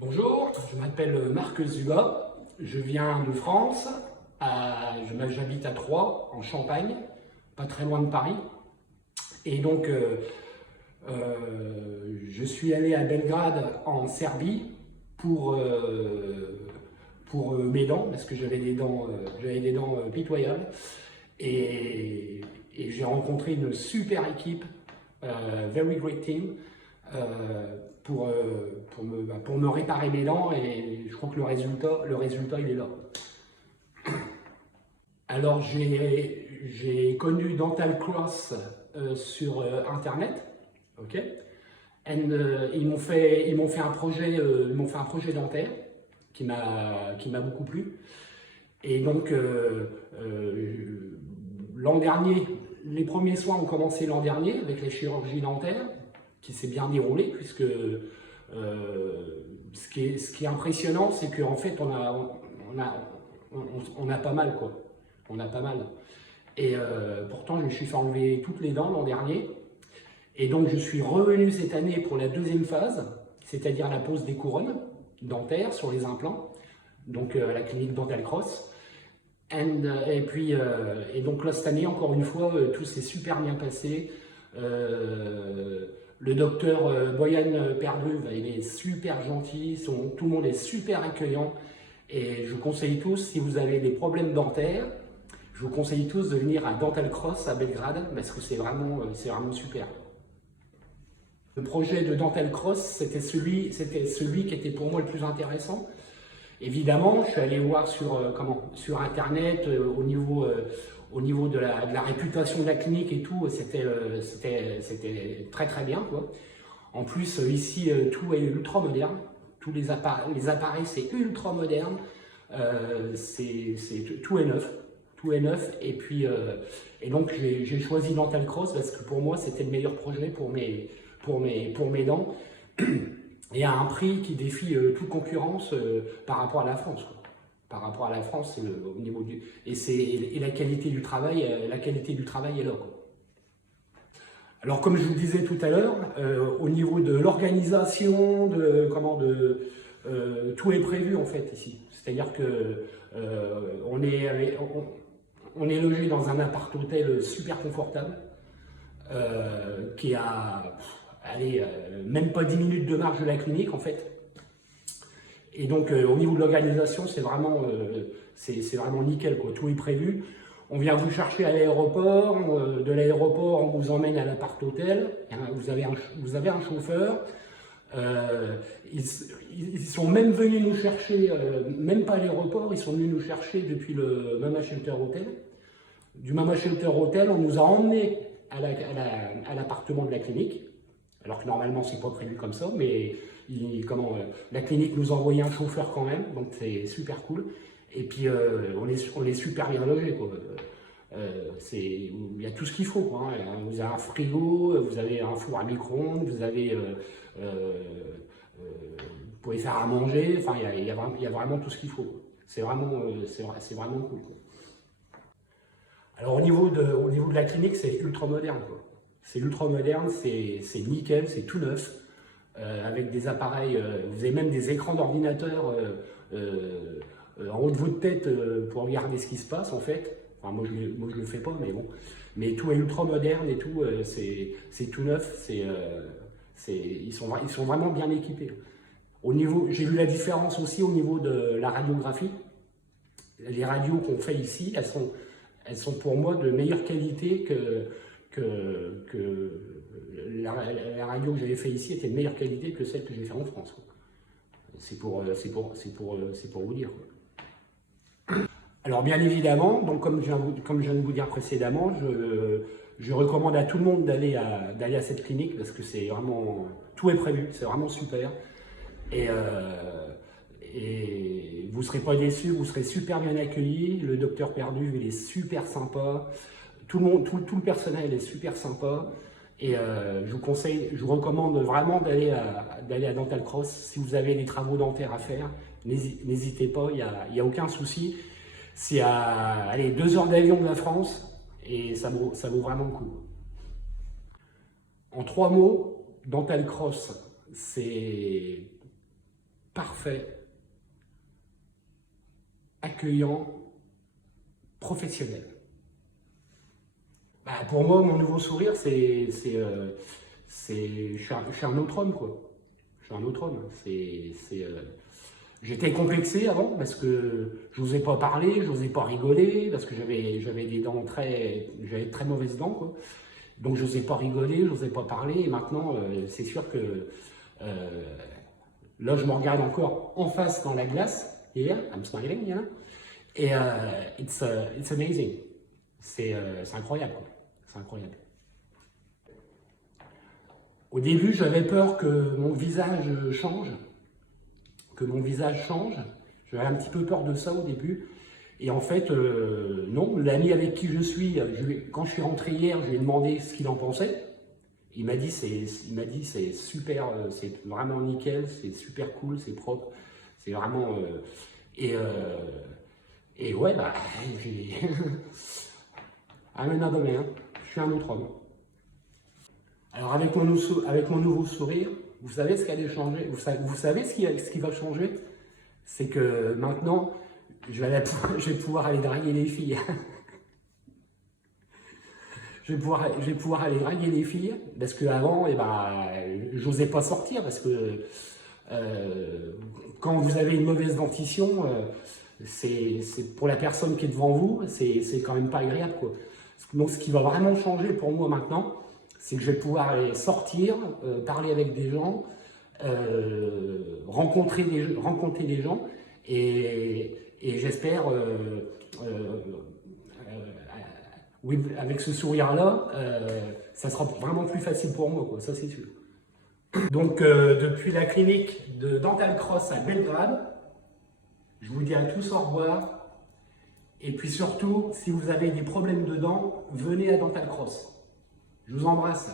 Bonjour, je m'appelle Marc Zuba, je viens de France, j'habite à Troyes, en Champagne, pas très loin de Paris. Et donc, je suis allé à Belgrade, en Serbie, pour mes dents, parce que j'avais des dents pitoyables. Et, et j'ai rencontré une super équipe, very great team, pour me réparer mes dents, et je crois que le résultat il est là. Alors j'ai connu Dental Cross sur internet, ok. Ils m'ont fait un projet dentaire qui m'a beaucoup plu. Et donc l'an dernier, les premiers soins ont commencé l'an dernier avec la chirurgie dentaire, qui s'est bien déroulée, puisque ce qui est impressionnant, c'est qu'en fait on a pas mal, quoi. On a pas mal. Et pourtant, je me suis fait enlever toutes les dents l'an dernier. Et donc, je suis revenu cette année pour la deuxième phase, c'est-à-dire la pose des couronnes dentaires sur les implants, donc à la clinique Dental Cross. Et donc là, cette année, encore une fois, tout s'est super bien passé. Le docteur Boyan Perduv, il est super gentil, tout le monde est super accueillant. Et je vous conseille tous, si vous avez des problèmes dentaires, je vous conseille tous de venir à Dental Cross à Belgrade, parce que c'est vraiment super. Le projet de Dental Cross, c'était celui qui était pour moi le plus intéressant. Évidemment, je suis allé voir sur Internet, au niveau de la réputation de la clinique et tout, c'était très très bien, quoi. En plus, ici, tout est ultra moderne. Tous les appareils, c'est ultra moderne. Tout est neuf. Tout est neuf. Et puis, et donc, j'ai choisi Dental Cross parce que pour moi, c'était le meilleur projet pour mes dents. Et à un prix qui défie toute concurrence par rapport à la France, quoi. Par rapport à la France, au niveau et la qualité du travail, est là, quoi. Alors, comme je vous disais tout à l'heure, au niveau de l'organisation, tout est prévu en fait ici. C'est-à-dire que on est logé dans un appart-hôtel super confortable, qui a, même pas 10 minutes de marche de la clinique en fait. Et donc au niveau de l'organisation, c'est vraiment nickel, quoi. Tout est prévu. On vient vous chercher à l'aéroport, de l'aéroport on vous emmène à l'appart-hôtel, vous avez un chauffeur. Ils sont même venus nous chercher, même pas à l'aéroport, ils sont venus nous chercher depuis le Mama Shelter Hotel. Du Mama Shelter Hotel, on nous a emmenés à l'appartement de la clinique, alors que normalement c'est pas prévu comme ça, mais la clinique nous a envoyé un chauffeur quand même, donc c'est super cool. Et puis on est super bien logés, quoi. Il y a tout ce qu'il faut, quoi, hein. Vous avez un frigo, vous avez un four à micro-ondes, vous pouvez faire à manger, enfin il y a vraiment tout ce qu'il faut, quoi. C'est vraiment cool, quoi. Alors au niveau de la clinique, c'est ultra moderne, quoi. C'est ultra moderne, c'est nickel, c'est tout neuf, avec des appareils, vous avez même des écrans d'ordinateur en haut de votre tête pour regarder ce qui se passe en fait. Enfin, moi je le fais pas, mais bon. Mais tout est ultra moderne et tout, c'est tout neuf, ils sont vraiment bien équipés. J'ai vu la différence aussi au niveau de la radiographie. Les radios qu'on fait ici, elles sont pour moi de meilleure qualité que la radio que j'avais fait ici était de meilleure qualité que celle que j'ai fait en France, quoi. C'est pour vous dire, quoi. Alors bien évidemment, donc comme je viens de vous dire précédemment, je recommande à tout le monde d'aller à cette clinique parce que c'est vraiment, tout est prévu, c'est vraiment super. Et vous ne serez pas déçus, vous serez super bien accueillis. Le docteur Perduv, il est super sympa. Tout le personnel est super sympa. Et je vous recommande vraiment d'aller à Dental Cross. Si vous avez des travaux dentaires à faire, n'hésitez pas, il n'y a aucun souci. C'est à 2 heures d'avion de la France et ça vaut vraiment le coup. En 3 mots, Dental Cross, c'est parfait, accueillant, professionnel. Bah, pour moi, mon nouveau sourire, je suis un autre homme, quoi. Je suis un autre homme. J'étais complexé avant parce que je n'osais pas parler, je n'osais pas rigoler, parce que j'avais des dents j'avais de très mauvaises dents, quoi. Donc je n'osais pas rigoler, je n'osais pas parler. Et maintenant, c'est sûr que là, je me regarde encore en face dans la glace. Here, I'm smiling, you know? Et it's amazing. C'est incroyable, quoi. C'est incroyable. Au début, j'avais peur que mon visage change. J'avais un petit peu peur de ça au début. Et en fait, non, l'ami avec qui je suis, quand je suis rentré hier, je lui ai demandé ce qu'il en pensait. Il m'a dit c'est super, c'est vraiment nickel, c'est super cool, c'est propre, c'est vraiment... et ouais, bah, j'ai... I'm another man, je suis un autre homme. Alors avec mon nouveau sourire, vous savez ce qui allait changer, vous savez ce qui va changer, c'est que maintenant, je vais pouvoir aller draguer les filles. Je vais pouvoir aller draguer les filles, parce qu'avant, eh ben, j'osais pas sortir, parce que quand vous avez une mauvaise dentition, c'est pour la personne qui est devant vous, c'est quand même pas agréable, quoi. Donc ce qui va vraiment changer pour moi maintenant, c'est que je vais pouvoir aller sortir, parler avec des gens, rencontrer des gens, et j'espère, oui, avec ce sourire-là, ça sera vraiment plus facile pour moi, quoi, ça c'est sûr. Donc depuis la clinique de Dental Cross à Belgrade, je vous dis à tous au revoir. Et puis surtout, si vous avez des problèmes de dents, venez à Dental Cross. Je vous embrasse.